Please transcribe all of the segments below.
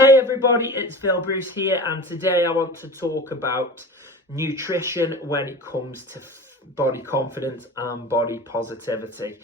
Hey everybody, it's Phil Bruce here, and today I want to talk about nutrition when it comes to body confidence and body positivity.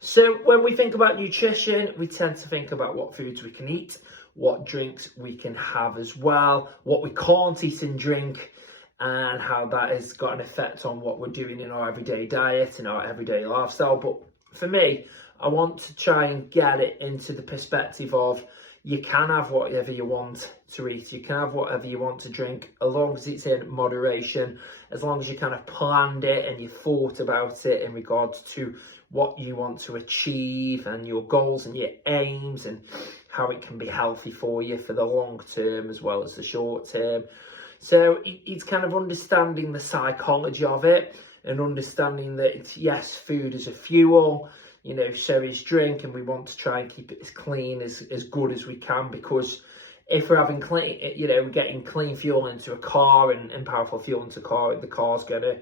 So when we think about nutrition, we tend to think about what foods we can eat, what drinks we can have as well, what we can't eat and drink, and how that has got an effect on what we're doing in our everyday diet and our everyday lifestyle. But for me, I want to try and get it into the perspective of you can have whatever you want to eat, you can have whatever you want to drink, as long as it's in moderation, as long as you kind of planned it and you thought about it in regards to what you want to achieve and your goals and your aims and how it can be healthy for you for the long term as well as the short term. So it's kind of understanding the psychology of it and understanding that it's, yes, food is a fuel, so is drink, and we want to try and keep it as clean, as good as we can, because if we're having clean, getting clean fuel into a car and powerful fuel into a car, the car's going to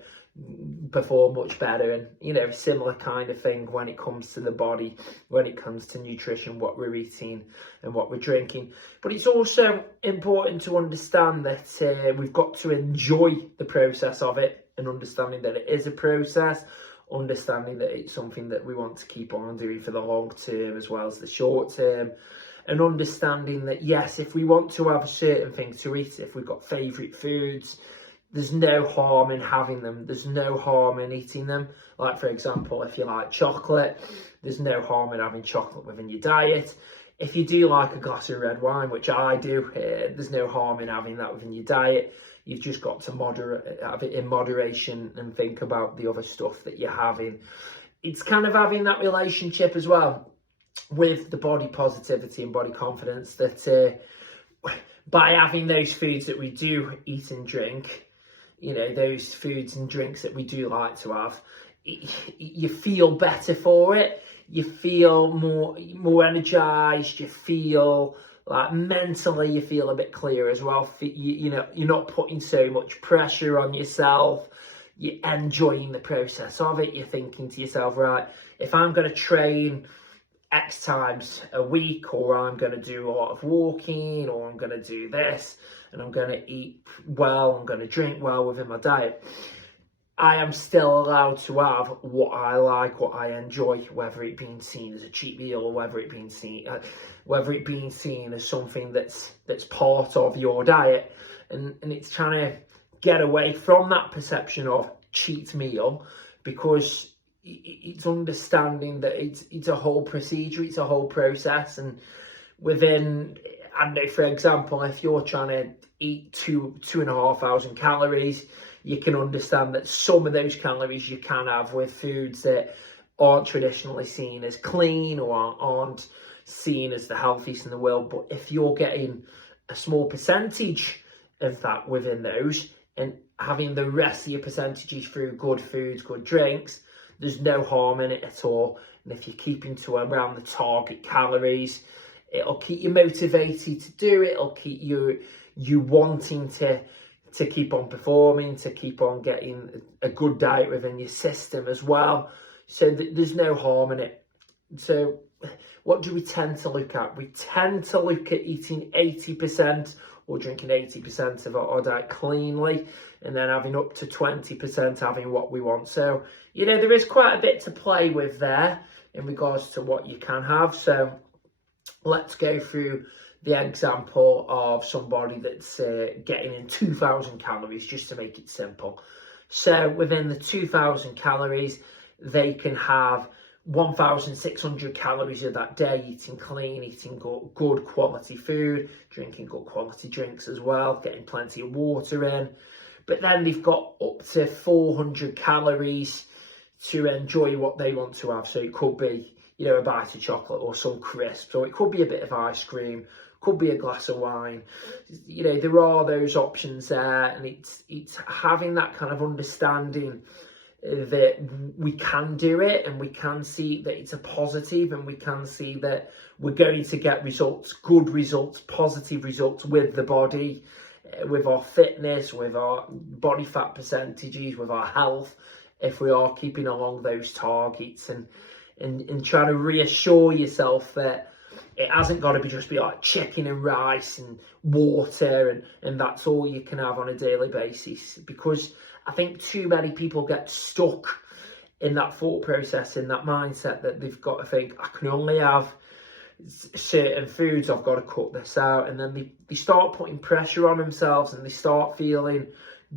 perform much better. And, similar kind of thing when it comes to the body, when it comes to nutrition, what we're eating and what we're drinking. But it's also important to understand that we've got to enjoy the process of it, and understanding that it is a process, understanding that it's something that we want to keep on doing for the long term as well as the short term, and understanding that, yes, if we want to have a certain thing to eat, if we've got favourite foods, there's no harm in having them. There's no harm in eating them. Like, for example, if you like chocolate, there's no harm in having chocolate within your diet. If you do like a glass of red wine, which I do, there's no harm in having that within your diet. You've just got to have it in moderation and think about the other stuff that you're having. It's kind of having that relationship as well with the body positivity and body confidence, that by having those foods that we do eat and drink, those foods and drinks that we do like to have, you feel better for it. You feel more energized. You feel like mentally, you feel a bit clearer as well. You're not putting so much pressure on yourself. You're enjoying the process of it. You're thinking to yourself, right, if I'm going to train X times a week, or I'm going to do a lot of walking, or I'm going to do this, and I'm going to eat well, I'm going to drink well within my diet, I am still allowed to have what I like, what I enjoy, whether it being seen as a cheat meal, or whether it being seen as something that's part of your diet. And it's trying to get away from that perception of cheat meal, because it's understanding that it's a whole procedure, it's a whole process. And within, I know, for example, if you're trying to eat 2,500 calories, you can understand that some of those calories you can have with foods that aren't traditionally seen as clean, or aren't seen as the healthiest in the world. But if you're getting a small percentage of that within those, and having the rest of your percentages through good foods, good drinks, there's no harm in it at all. And if you're keeping to around the target calories, it'll keep you motivated to do it. It'll keep you wanting to keep on performing, to keep on getting a good diet within your system as well. So there's no harm in it. So what do we tend to look at? We tend to look at eating 80% or drinking 80% of our diet cleanly, and then having up to 20% having what we want. So, there is quite a bit to play with there in regards to what you can have. So let's go through the example of somebody that's getting in 2,000 calories, just to make it simple. So within the 2,000 calories, they can have 1,600 calories of that day eating clean, eating good quality food, drinking good quality drinks as well, getting plenty of water in. But then they've got up to 400 calories to enjoy what they want to have. So it could be, a bite of chocolate or some crisps, or it could be a bit of ice cream, could be a glass of wine. There are those options there, and it's having that kind of understanding that we can do it, and we can see that it's a positive, and we can see that we're going to get results, good results, positive results with the body, with our fitness, with our body fat percentages, with our health, if we are keeping along those targets, and trying to reassure yourself that It hasn't got to be like chicken and rice and water and that's all you can have on a daily basis, because I think too many people get stuck in that thought process, in that mindset that they've got to think, I can only have certain foods, I've got to cut this out, and then they start putting pressure on themselves, and they start feeling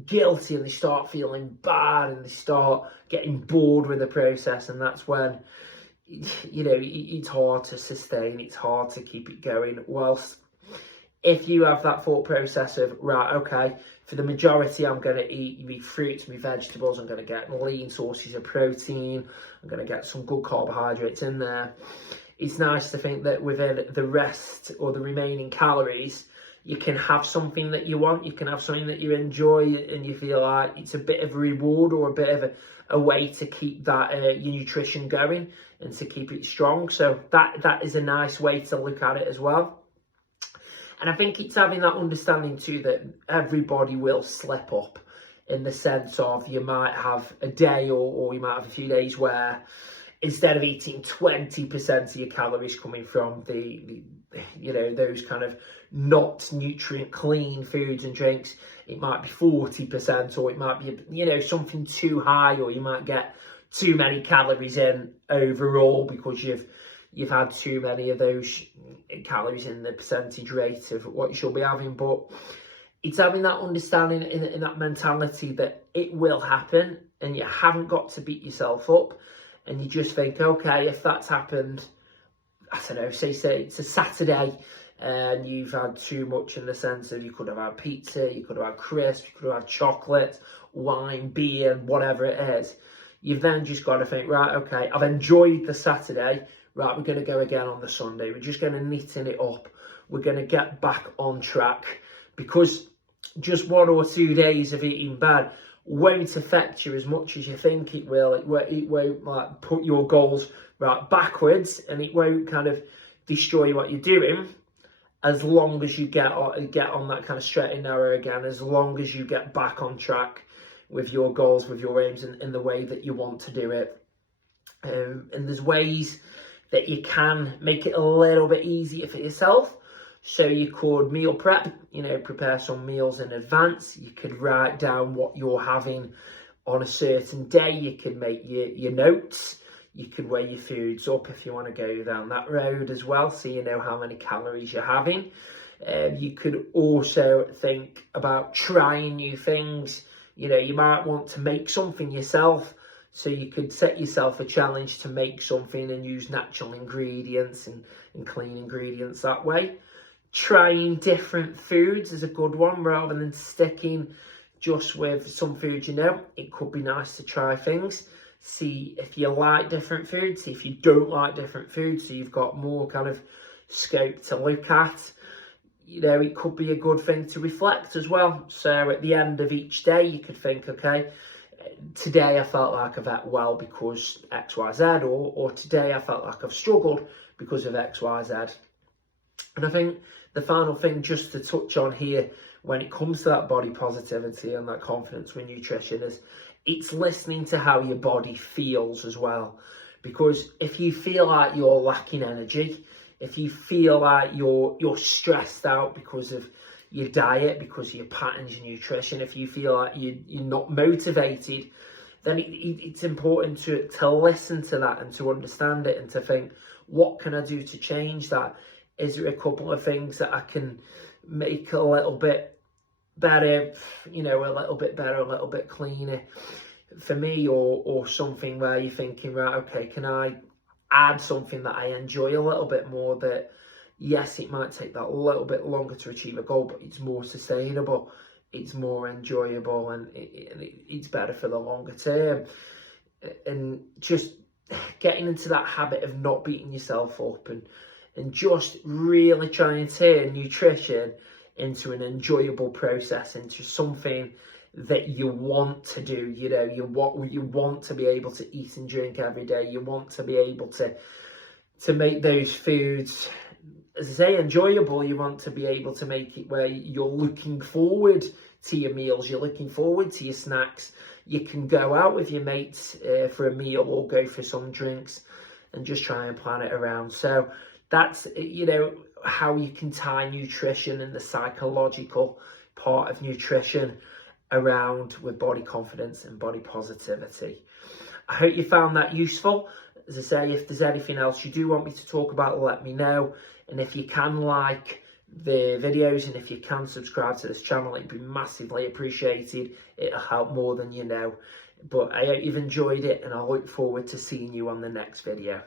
guilty, and they start feeling bad, and they start getting bored with the process, and that's when, you know, it's hard to sustain, it's hard to keep it going. Whilst if you have that thought process of, right, okay, for the majority I'm going to eat me fruits, me vegetables, I'm going to get lean sources of protein, I'm going to get some good carbohydrates in there, it's nice to think that within the rest or the remaining calories, you can have something that you want, you can have something that you enjoy, and you feel like it's a bit of a reward or a bit of a way to keep that your nutrition going and to keep it strong. So that is a nice way to look at it as well. And I think it's having that understanding too that everybody will slip up, in the sense of you might have a day or you might have a few days where instead of eating 20% of your calories coming from the you know, those kind of not nutrient clean foods and drinks, it might be 40%, or it might be, you know, something too high, or you might get too many calories in overall because you've had too many of those calories in the percentage rate of what you should be having. But it's having that understanding in that mentality that it will happen, and you haven't got to beat yourself up, and you just think, okay, if that's happened, I don't know, say it's a Saturday and you've had too much, in the sense of you could have had pizza, you could have had crisps, you could have had chocolate, wine, beer, whatever it is. You've then just got to think, right, okay, I've enjoyed the Saturday, right, we're going to go again on the Sunday. We're just going to neaten it up. We're going to get back on track, because just 1 or 2 days of eating bad won't affect you as much as you think it will. It won't like put your goals right backwards, and it won't kind of destroy what you're doing, as long as you get on that kind of straight and narrow again, as long as you get back on track with your goals, with your aims, and in the way that you want to do it. And there's ways that you can make it a little bit easier for yourself. So you could meal prep, you know, prepare some meals in advance. You could write down what you're having on a certain day. You could make your notes. You could weigh your foods up if you want to go down that road as well, so you know how many calories you're having. You could also think about trying new things. You know, you might want to make something yourself, so you could set yourself a challenge to make something and use natural ingredients and clean ingredients that way. Trying different foods is a good one, rather than sticking just with some foods. You know, it could be nice to try things, see if you like different foods, see if you don't like different foods, so you've got more kind of scope to look at. You know, it could be a good thing to reflect as well. So at the end of each day, you could think, okay, today I felt like I've ate well because X, Y, Z, or today I felt like I've struggled because of X, Y, Z. And I think the final thing just to touch on here when it comes to that body positivity and that confidence with nutrition is it's listening to how your body feels as well. Because if you feel like you're lacking energy, if you feel like you're stressed out because of your diet, because of your patterns, your nutrition, if you feel like you're not motivated, then it's important to listen to that and to understand it and to think, what can I do to change that? Is there a couple of things that I can make a little bit better, you know, a little bit better, a little bit cleaner for me, or something where you're thinking, right, okay, can I add something that I enjoy a little bit more, that yes, it might take that little bit longer to achieve a goal, but it's more sustainable, it's more enjoyable, and it's better for the longer term. And just getting into that habit of not beating yourself up, and just really trying to turn nutrition into an enjoyable process, into something that you want to do. You know, you want to be able to eat and drink every day. You want to be able to make those foods, as I say, enjoyable. You want to be able to make it where you're looking forward to your meals, you're looking forward to your snacks. You can go out with your mates for a meal or go for some drinks and just try and plan it around. So that's, how you can tie nutrition and the psychological part of nutrition around with body confidence and body positivity. I hope you found that useful. As I say, if there's anything else you do want me to talk about, let me know. And if you can like the videos and if you can subscribe to this channel, it'd be massively appreciated. It'll help more than you know. But I hope you've enjoyed it, and I look forward to seeing you on the next video.